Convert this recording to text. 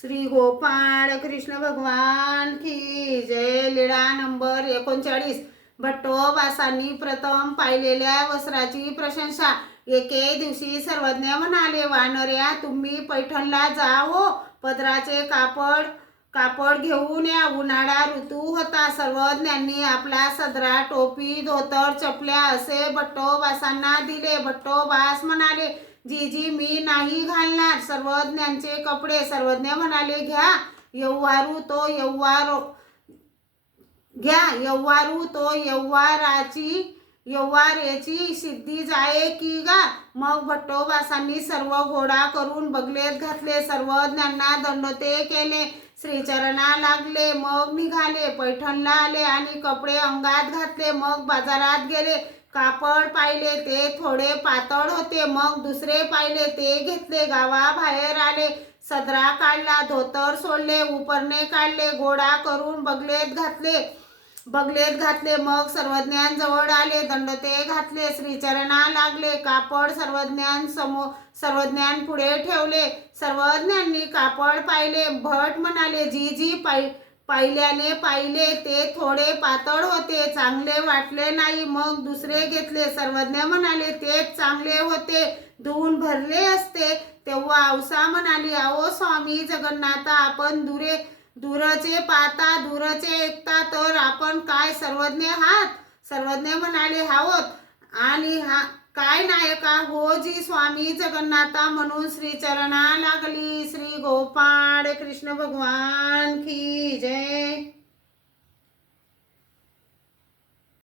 श्री गोपाळ कृष्ण भगवान की जय लीळा नंबर एकोणचाळीस. भट्टोबासांनी प्रथम पाहिलेल्या वस्त्राची प्रशंसा. एके दिवशी सर्वज्ञ म्हणाले वानर्या तुम्ही पैठणला जा हो. पदराचे कापड कापड घेऊन या. उन्हाळा ऋतू होता. सर्वज्ञांनी आपला सदरा टोपी धोतर चपल्या असे भट्टोबासांना दिले. भट्टोबास म्हणाले जीजी मी नाही घालणार. सर्वज्ञांचे कपडे. सर्वज्ञ म्हणाले घ्या. यव्वारू तो यव्वार घ्या. यव्वारू तो यव्वाराची यव्वारेची सिद्धी जाये की गा? मग भट्टोबासांनी सर्व घोडा करून बगलेत घातले. सर्वज्ञांना दंडते केले. श्रीचरणा लागले. मग निघाले. पैठणला आले आणि कपडे अंगात घातले. मग बाजारात गेले. कापड पाहिले ते थोडे पातळ होते मग दुसरे पाहिले ते घेतले गावाबाहेर आले. सदरा काढला धोतर सोडले उपरणे काढले गोळा करून बगलेत घातले. बगलेत घातले मग सर्वज्ञान जवळ आले दंडते घातले श्रीचरणा लागले कापड सर्वज्ञान समो सर्वज्ञान पुढे ठेवले. सर्वज्ञांनी कापड पाहिले भट म्हणाले जी जी पाय पाहिल्याने पाहिले ते थोडे पातळ होते चांगले वाटले नाही. मग दुसरे घेतले. सर्वज्ञ म्हणाले तेच चांगले होते. धुवून भरले असते. तेव्हा औसा म्हणाली अहो स्वामी जगन्नाथा आपण दुरे दूरचे पाहता दूरचे ऐकता तर आपण काय सर्वज्ञ आहात? सर्वज्ञ म्हणाले हावत. आणि हा काय नायका? हो जी स्वामी जगन्नाथा म्हणून श्री चरणा लागली. श्री गोपाळ कृष्ण भगवान की जय.